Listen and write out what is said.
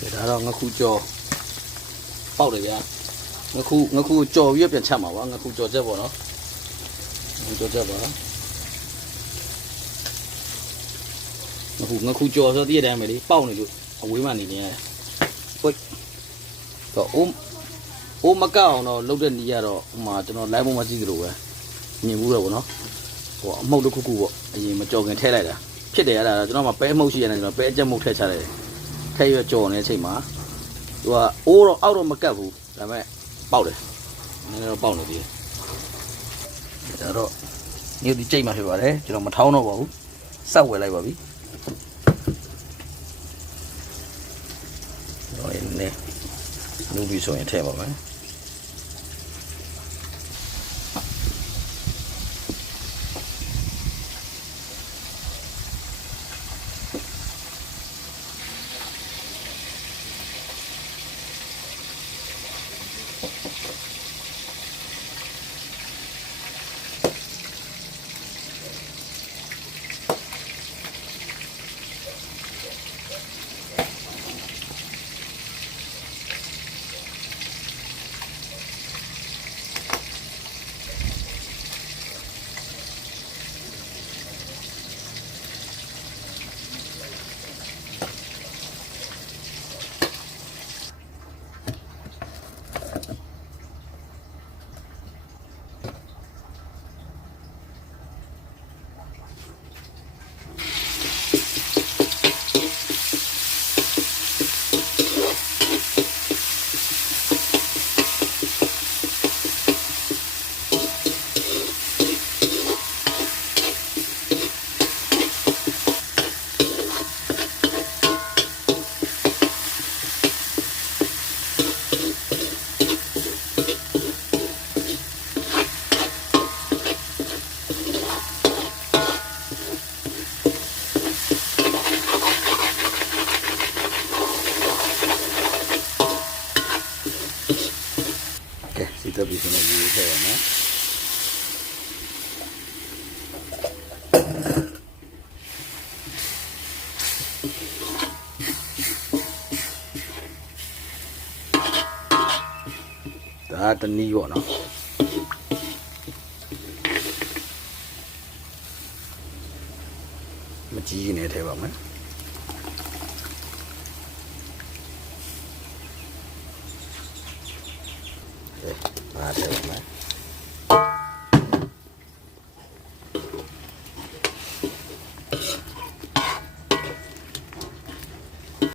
ဒါတော့ငခုကြော်ပေါက်တယ်ဗျာငခုကြော်ပြီးပြန်ချက်မှာပါငခုကြော်ချက်ပေါ့နော်ငခုကြော်ချက်ပါငခုကြော်ဆိုတည့်ရတဲ့အမယ်လေးပေါက်နေလို့အဝေးမှနေနေရတယ်ဟုတ်တော့အိုးမကောက်အောင်တော့လုတ်တဲ့နီးရတော့ဟိုမှာကျွန်တော် live ပေါ်မှာကြည့်သလိုပဲမြင်ဘူးတော့ဗောနော်ဟိုအမှုတ်တစ်ခုခုပေါ့အရင်မကြော်ခင်ထည့်လိုက်တာဖြစ်တယ်အဲ့ဒါကျွန်တော်မှပဲအမှုတ်ရှိရတယ်ကျွန်တော်ပဲအကြက်မှုတ်ထည့်ချလိုက်တယ်ထည့်ရကြော်နေတဲ့အချိန်မှာသူကအိုးတော့အောက်တော့မကတ်ဘူးဒါပေမဲ့ပေါက်တယ်နည်းနည်းတော့ပေါက်နေသေးတယ်ဒါတော့ညဒီကြိတ်မှဖြစ်ပါတယ်ကျွန်တော်မထောင်းတော့ပါဘူးစောက်ဝယ်လိုက်ပါပြီတော့နည်းလူပြီးဆိုရင်ထည့်ပါမယ်တက်ပြီးဆိုတော့ရေးထည့်ရမယ်ဒါတနည်းပေါ့နော်မကြီးနေထည့်ပါမယ်အားထည့်ပါမယ်